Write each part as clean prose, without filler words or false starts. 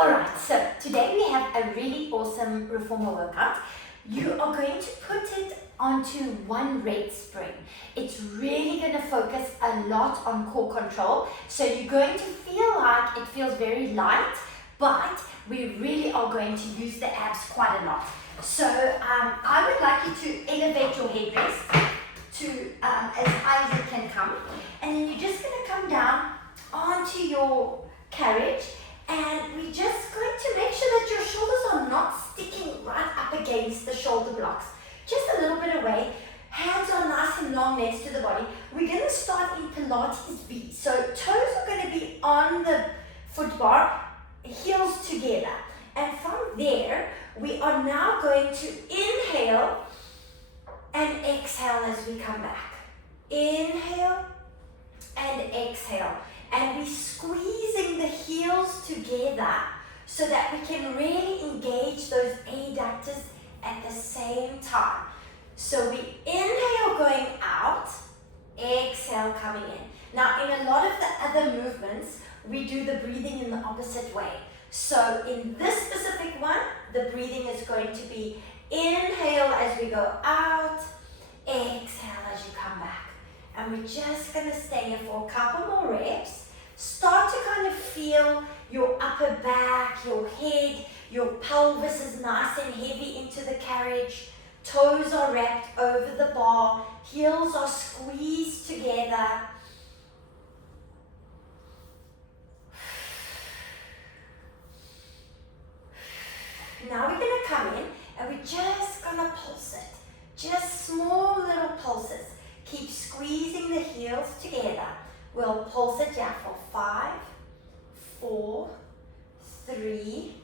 Alright, so today we have a really awesome reformer workout. You are going to put it onto one red spring. It's really going to focus a lot on core control. So you're going to feel like it feels very light, but we really are going to use the abs quite a lot. So I would like you to elevate your headrest to as high as it can come. And then you're just going to come down onto your carriage. And we're just going to make sure that your shoulders are not sticking right up against the shoulder blocks. Just a little bit away. Hands are nice and long next to the body. We're going to start in Pilates V. So toes are going to be on the foot bar, heels together. And from there, we are now going to inhale and exhale as we come back. Inhale and exhale. And we're squeezing the heels together so that we can really engage those adductors at the same time. So we inhale going out, exhale coming in. Now in a lot of the other movements, we do the breathing in the opposite way. So in this specific one, the breathing is going to be inhale as we go out, exhale as you come back. And we're just going to stay here for a couple more reps. Start to kind of feel your upper back, your head, your pelvis is nice and heavy into the carriage. Toes are wrapped over the bar. Heels are squeezed together. Now we're going to come in and we're just going to pulse it. Just small little pulses. Keep squeezing the heels together. We'll pulse it here for 5, 4, 3,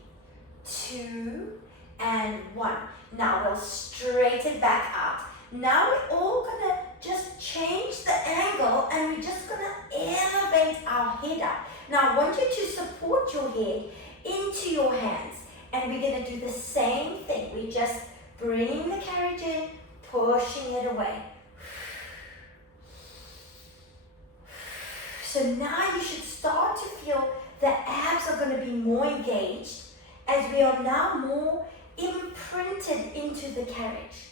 2, and 1. Now we'll straighten it back out. Now we're all going to just change the angle and we're just going to elevate our head up. Now I want you to support your head into your hands and we're going to do the same thing. We're just bringing the carriage in, pushing it away. So now you should start to feel the abs are going to be more engaged as we are now more imprinted into the carriage.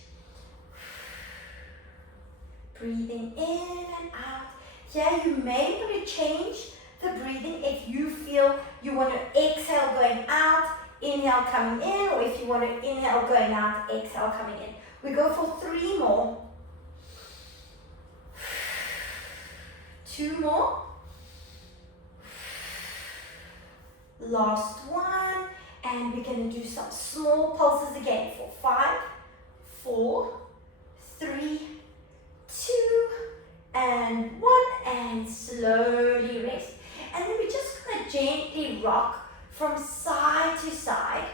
Breathing in and out. Here you may want to change the breathing if you feel you want to exhale going out, inhale coming in, or if you want to inhale going out, exhale coming in. We go for 3 more. 2 more. Last one, and we're going to do some small pulses again for 5, 4, 3, 2, and 1, and slowly rest. And then we're just going to gently rock from side to side.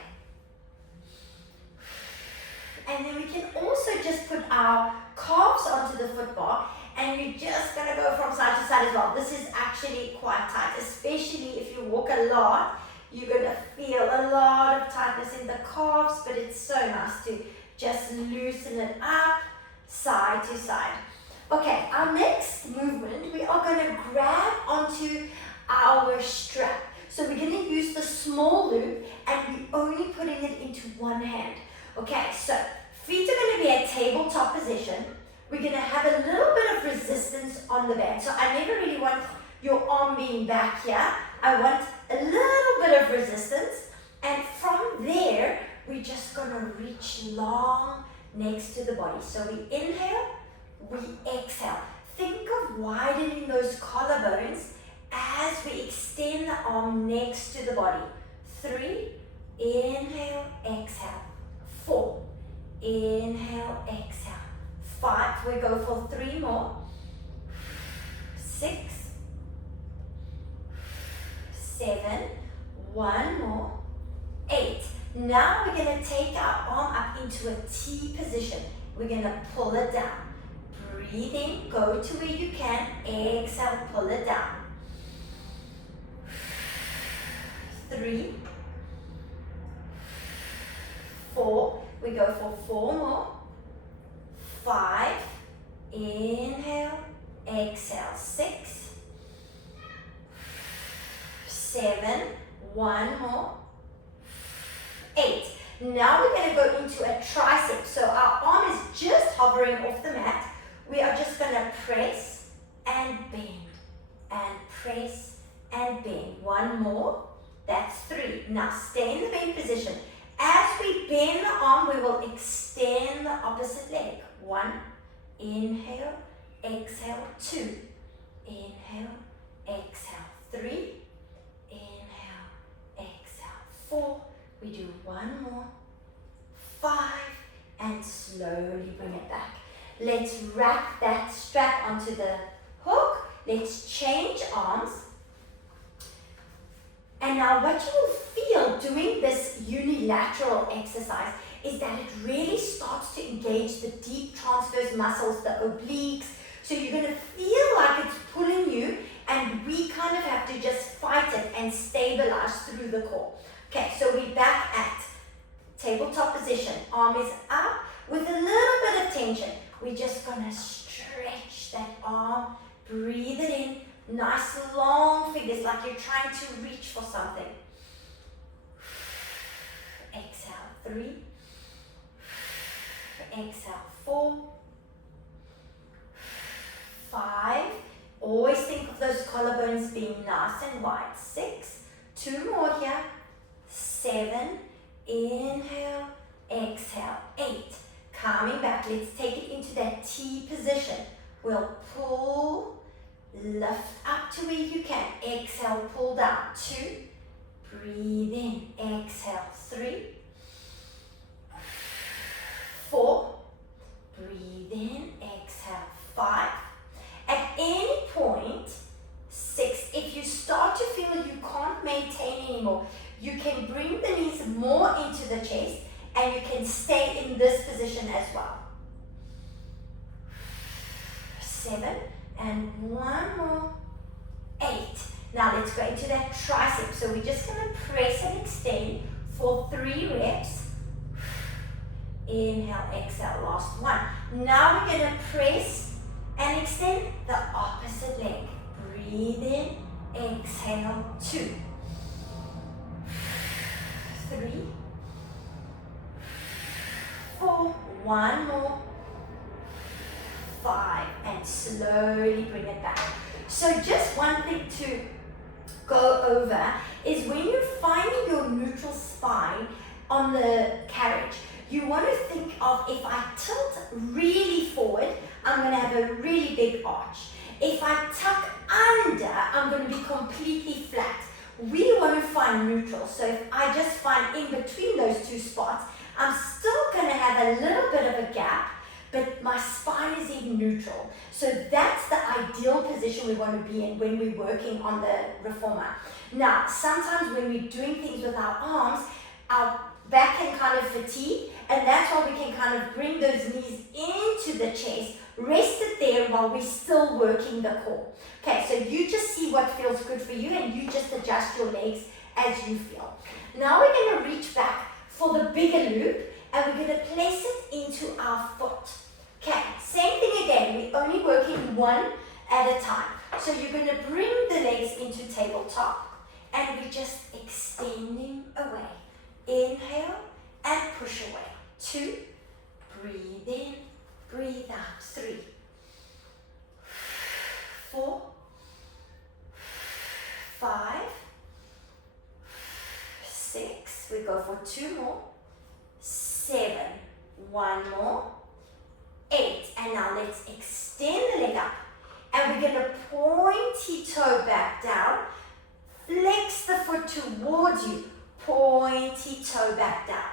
And then we can also just put our calves onto the foot bar. And we're just going to go from side to side as well. This is actually quite tight, especially if you walk a lot. You're going to feel a lot of tightness in the calves, but it's so nice to just loosen it up, side to side. Okay, our next movement, we are going to grab onto our strap. So we're going to use the small loop, and we're only putting it into one hand. Okay, so feet are going to be at tabletop position. We're going to have a little bit of resistance on the band. So I never really want your arm being back here. I want a little bit of resistance. And from there, we're just going to reach long next to the body. So we inhale, we exhale. Think of widening those collarbones as we extend the arm next to the body. 3, inhale, exhale. 4, inhale, exhale. 5, we go for 3 more. 6, 7, 1 more. 8. Now we're going to take our arm up into a T position. We're going to pull it down. Breathe in, go to where you can. Exhale, pull it down. 3, 4. We go for 4 more. 5, inhale, exhale. 6, 7, 1 more. Now we're going to go into a tricep. So our arm is just hovering off the mat. We are just going to press and bend and press and bend. One more. That's 3. Now stay in the bend position. As we bend the arm, we will extend the opposite leg. 1, inhale, exhale, 2, inhale, exhale, 3, inhale, exhale, 4. We do one more, 5, and slowly bring it back. Let's wrap that strap onto the hook. Let's change arms. And now what you will feel doing this unilateral exercise is that it really starts to engage the deep transverse muscles, the obliques. So you're going to feel like it's pulling you, and we kind of have to just fight it and stabilize through the core. Okay, so we're back at tabletop position. Arm is up with a little bit of tension. We're just going to stretch that arm, breathe it in. Nice long fingers, like you're trying to reach for something. Exhale, 3. Exhale, 4. 5. Always think of those collarbones being nice and wide. 6. 2 more here. 7. Inhale, exhale. 8. Coming back. Let's take it into that T position. We'll pull. Lift up to where you can. Exhale, pull down. 2. Breathe in. Exhale. 3. 4. Breathe in. Exhale. 5. At any point, 6. If you start to feel you can't maintain anymore, you can bring the knees more into the chest and you can stay in this position as well. 7. And one more, 8. Now let's go into that tricep. So we're just going to press and extend for 3 reps. Inhale, exhale, last one. Now we're going to press and extend the opposite leg. Breathe in, exhale, 2, 3, 4, one more, 5, and slowly bring it back. So just one thing to go over is when you're finding your neutral spine on the carriage, you want to think of, if I tilt really forward, I'm going to have a really big arch. If I tuck under, I'm going to be completely flat. We want to find neutral. So if I just find in between those two spots, I'm still going to have a little bit of a gap, but my spine is in neutral. So that's the ideal position we want to be in when we're working on the reformer. Now, sometimes when we're doing things with our arms, our back can kind of fatigue, and that's why we can kind of bring those knees into the chest, rest it there while we're still working the core. Okay, so you just see what feels good for you, and you just adjust your legs as you feel. Now we're going to reach back for the bigger loop, and we're going to place it into our foot. Okay, same thing again, we're only working one at a time. So you're going to bring the legs into tabletop, and we're just extending away. Inhale and push away. 2, breathe in, breathe out. 3, 4, 5, 6. We go for 2 more. 7, one more. 8, and now let's extend the leg up, and we're going to pointy toe back down, flex the foot towards you, pointy toe back down,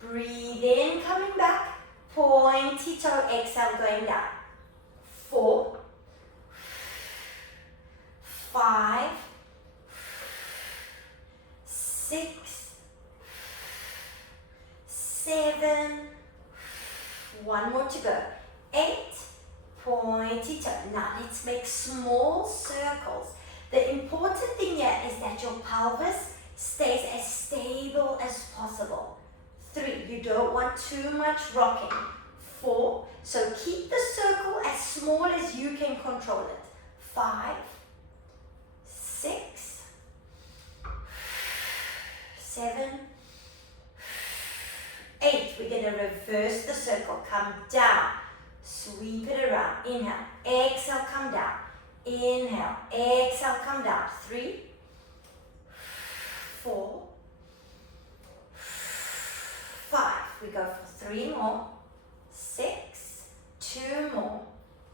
breathe in, coming back, pointy toe, exhale, going down. 4, 5, 6, 7, one more to go. 8, pointy toe. Now let's make small circles. The important thing here is that your pelvis stays as stable as possible. 3, you don't want too much rocking. 4, so keep the circle as small as you can control it. 5, 6, 7, going to reverse the circle. Come down. Sweep it around. Inhale. Exhale, come down. Inhale. Exhale, come down. 3, 4, 5. We go for 3 more. 6, 2 more.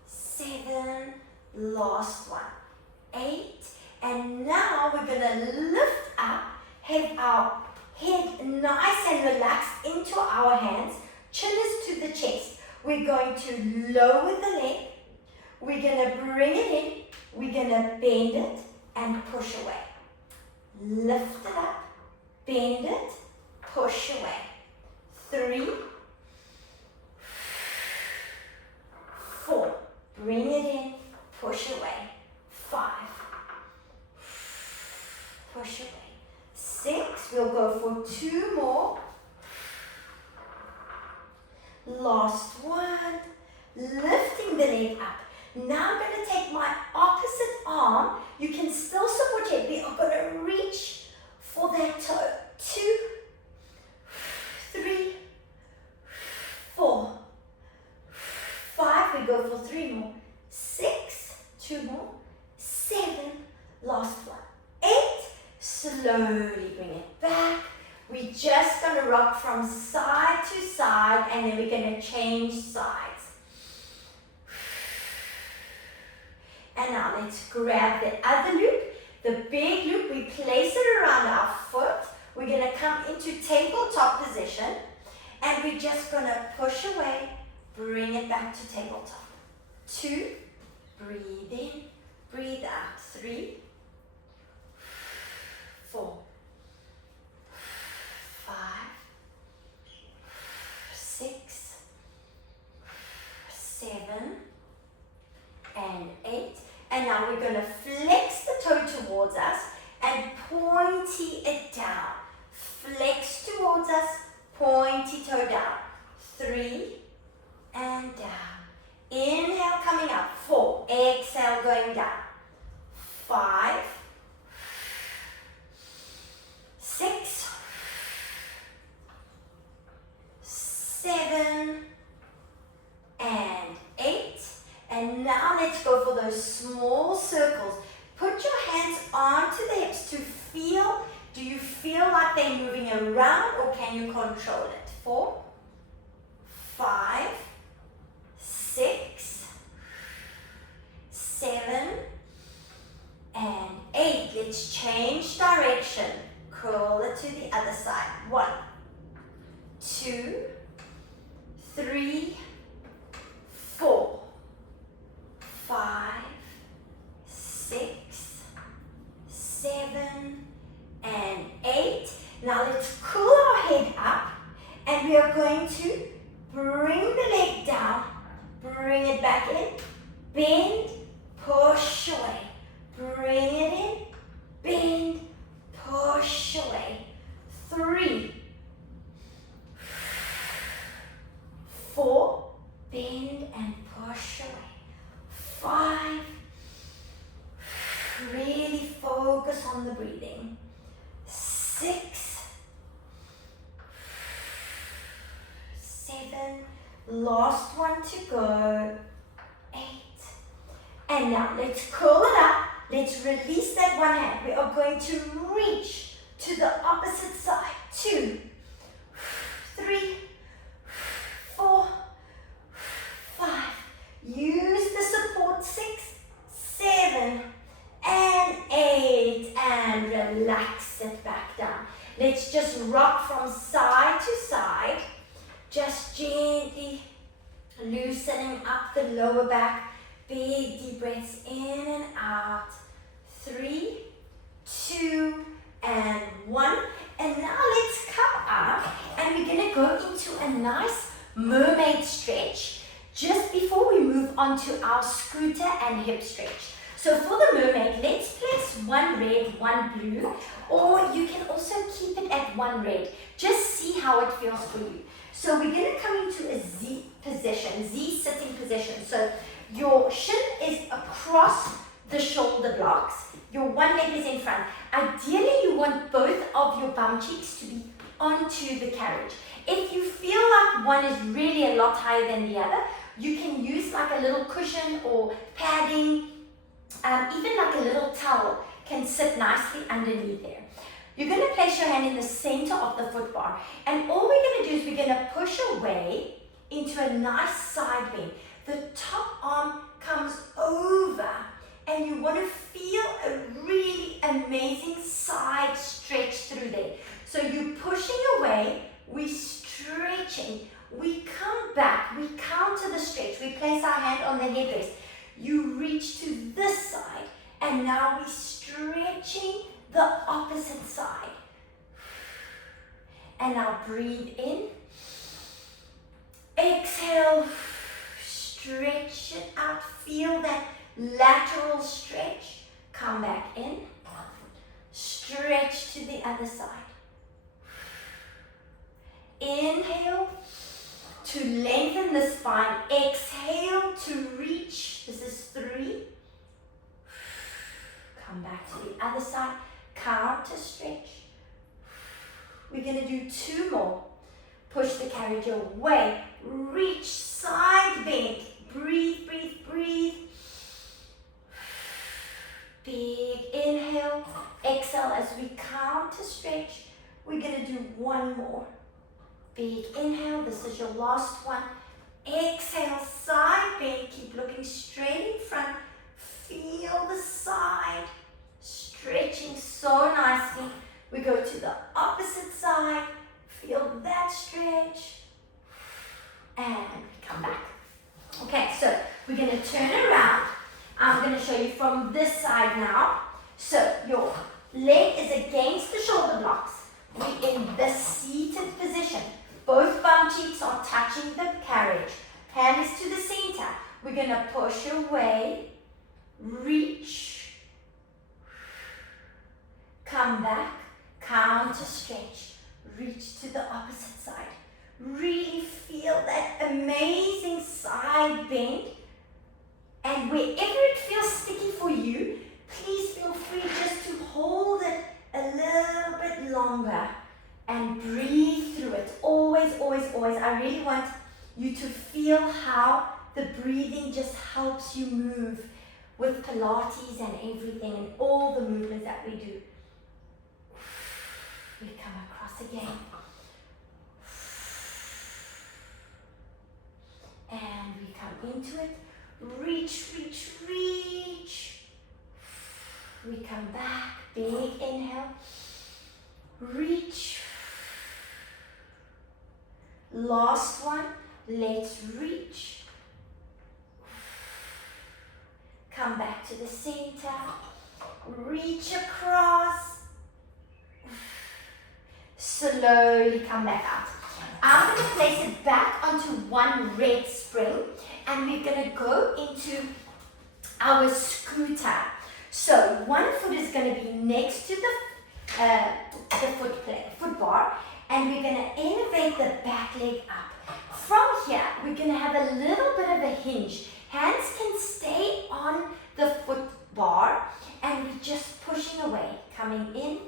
7. Last one. 8. And now we're going to lift up. Have our head nice and relaxed into our hands. Chin is to the chest. We're going to lower the leg. We're going to bring it in. We're going to bend it and push away. Lift it up. Bend it. Push away. 3, 4. Bring it in. Push away. 5. Push away. 6. We'll go for 2 more. Last one. Lifting the leg up. Now I'm going to take my opposite arm. You can still support your head. We are going to reach for that toe. 2, 3, 4, 5. We go for 3 more. 6, 2 more. 7. Last one. 8. Slowly bring it back. We're just going to rock from side to side, and then we're going to change sides. And now let's grab the other loop, the big loop. We place it around our foot. We're going to come into tabletop position, and we're just going to push away, bring it back to tabletop. 2, breathe in, breathe out. 3, 4, 5, 6, 7, and 8. And now we're going to flex the toe towards us and pointy it down. Flex towards us, pointy toe down. 3 and down. Inhale, coming up. 4. Exhale, going down. 5, 6, 7, and 8. And now let's go for those small circles. Put your hands onto the hips to feel. Do you feel like they're moving around, or can you control it? 4, 5, 6, 7, and 8. Let's change direction. Curl it to the other side. 1, 2, 3, 4, 5, 6, 7, and 8. Now let's cool our head up, and we are going to bring the leg down, bring it back in, bend, push away, bring it in, bend, push away. 3, 4, bend and push away. 5, really focus on the breathing. 6, 7, last one to go. 8. And now let's curl it up. Let's release that one hand. We are going to reach to the opposite side. 2, 3, 4, 5. Use the support. 6, 7, and 8. And relax it back down. Let's just rock from side to side. Just gently loosening up the lower back. Big deep breaths in and out. 3, 2, and 1. And now let's come up, and we're going to go into a nice mermaid stretch just before we move on to our scooter and hip stretch. So for the mermaid, let's place 1 red, 1 blue, or you can also keep it at 1 red. Just see how it feels for you. So we're going to come into a Z position, Z sitting position. So your shin is across the shoulder blocks. Your one leg is in front. Ideally, you want both of your bum cheeks to be onto the carriage. If you feel like one is really a lot higher than the other, you can use like a little cushion or padding, even like a little towel can sit nicely underneath there. You're going to place your hand in the center of the foot bar, and all we're going to do is we're going to push away into a nice side bend. The top arm comes over, and you want to feel a really amazing side stretch through there. So you're pushing away, we're stretching, we come back, we counter the stretch, we place our hand on the headrest, you reach to this side, and now we're stretching the opposite side. And now breathe in, exhale, stretch it out, feel that lateral stretch, come back in, stretch to the other side. Inhale to lengthen the spine, exhale to reach, this is 3. Come back to the other side, counter stretch. We're going to do 2 more. Push the carriage away, reach, side bend, breathe, breathe, breathe. Big inhale, exhale as we counter stretch. We're going to do 1 more. Big inhale, this is your last one. Exhale, side bend, keep looking straight in front. Feel the side, stretching so nicely. We go to the opposite side, feel that stretch, and we come back. Okay, so we're going to turn around. I'm going to show you from this side now. So your leg is against the shoulder blocks. We're in the seated position. Both bum cheeks are touching the carriage. Hand is to the center. We're going to push away, reach, come back, counter stretch, reach to the opposite side. Really feel that amazing side bend. And wherever it feels sticky for you, please feel free just to hold it a little bit longer and breathe through it. Always, always, always. I really want you to feel how the breathing just helps you move with Pilates and everything and all the movements that we do. We come across again. And we come into it. Reach, reach, reach. We come back. Big inhale. Reach. Last one. Let's reach. Come back to the center. Reach across. Slowly come back out. I'm going to place it back onto one red spring, and we're going to go into our scooter. So one foot is going to be next to the foot bar, and we're going to elevate the back leg up. From here, we're going to have a little bit of a hinge. Hands can stay on the foot bar, and we're just pushing away, coming in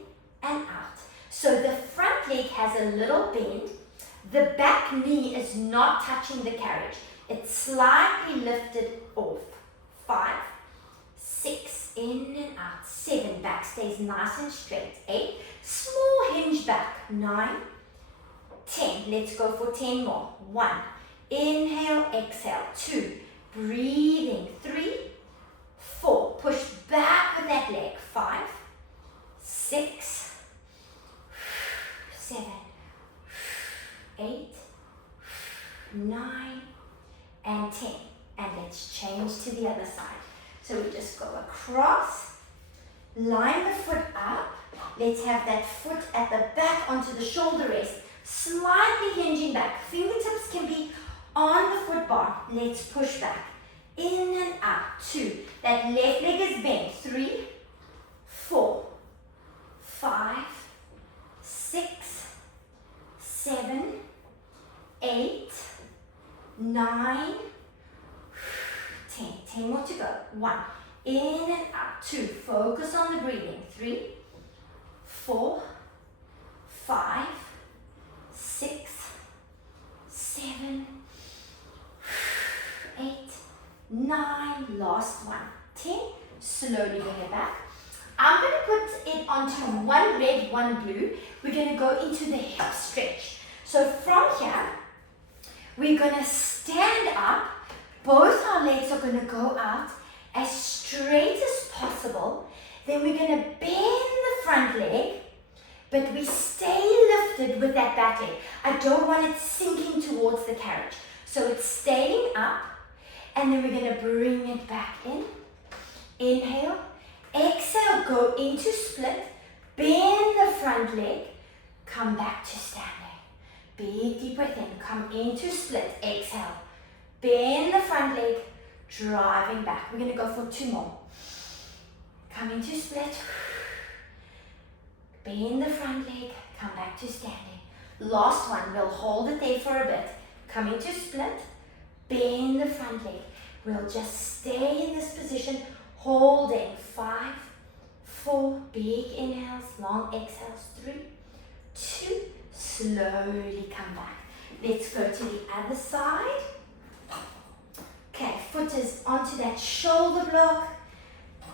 and out. So the front leg has a little bend. The back knee is not touching the carriage. It's slightly lifted off. 5, 6, in and out. 7, back stays nice and straight. 8, small hinge back. 9, 10. Let's go for 10 more. 1, inhale, exhale. 2, breathing. 3, 4, push back with that leg. 5, 6, 7, 8, 9, and 10. And let's change to the other side. So we just go across, line the foot up. Let's have that foot at the back onto the shoulder rest, slightly hinging back. Fingertips can be on the foot bar. Let's push back, in and out. 2, that left leg is bent. 3, 4, 5, 6, 7, 8, 9, 10. 10 more to go. 1, in and out. 2, focus on the breathing. 3, 4, 5, slowly bring it back. I'm going to put it onto one red, one blue. We're going to go into the hip stretch. So from here, we're going to stand up. Both our legs are going to go out as straight as possible. Then we're going to bend the front leg, but we stay lifted with that back leg. I don't want it sinking towards the carriage. So it's staying up, and then we're going to bring it back in. Inhale. Exhale, go into split. Bend the front leg. Come back to standing. Big deep breath in. Come into split. Exhale. Bend the front leg. Driving back. We're going to go for 2 more. Come into split. Bend the front leg. Come back to standing. Last one. We'll hold it there for a bit. Come into split. Bend the front leg. We'll just stay in this position. Holding. 5, 4. Big inhales. Long exhales. 3, 2. Slowly come back. Let's go to the other side. Okay, foot is onto that shoulder block.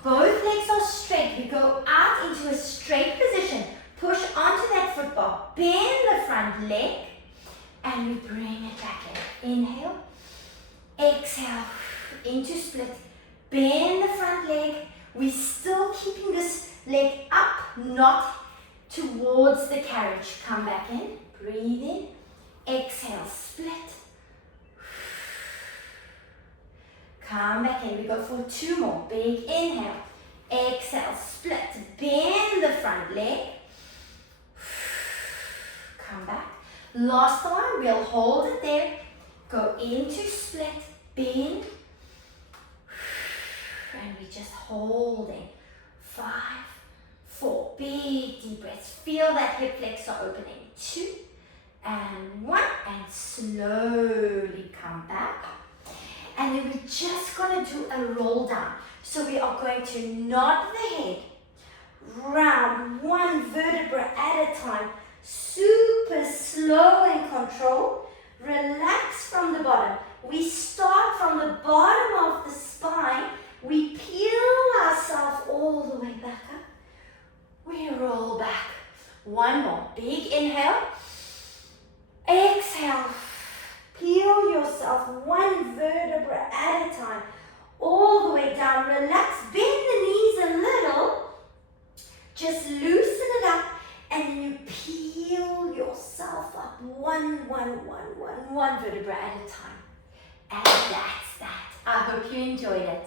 Both legs are straight. We go out into a straight position. Push onto that foot bar. Bend the front leg. And we bring it back in. Inhale. Exhale. Into split. Bend the front leg. We're still keeping this leg up, not towards the carriage. Come back in. Breathe in. Exhale. Split. Come back in. We go for 2 more. Big inhale. Exhale. Split. Bend the front leg. Come back. Last one. We'll hold it there. Go into split. Bend. And we're just holding. 5, 4. Big deep breaths. Feel that hip flexor opening. 2 and 1. And slowly come back. And then we're just going to do a roll down. So we are going to nod the head, round 1 vertebra at a time, super slow and controlled. Relax from the bottom. We start from the bottom of the spine. We peel ourselves all the way back up. We roll back. 1 more. Big inhale. Exhale. Peel yourself 1 vertebra at a time, all the way down. Relax, bend the knees a little. Just loosen it up, and then you peel yourself up one vertebra at a time. And that's that. I hope you enjoyed it.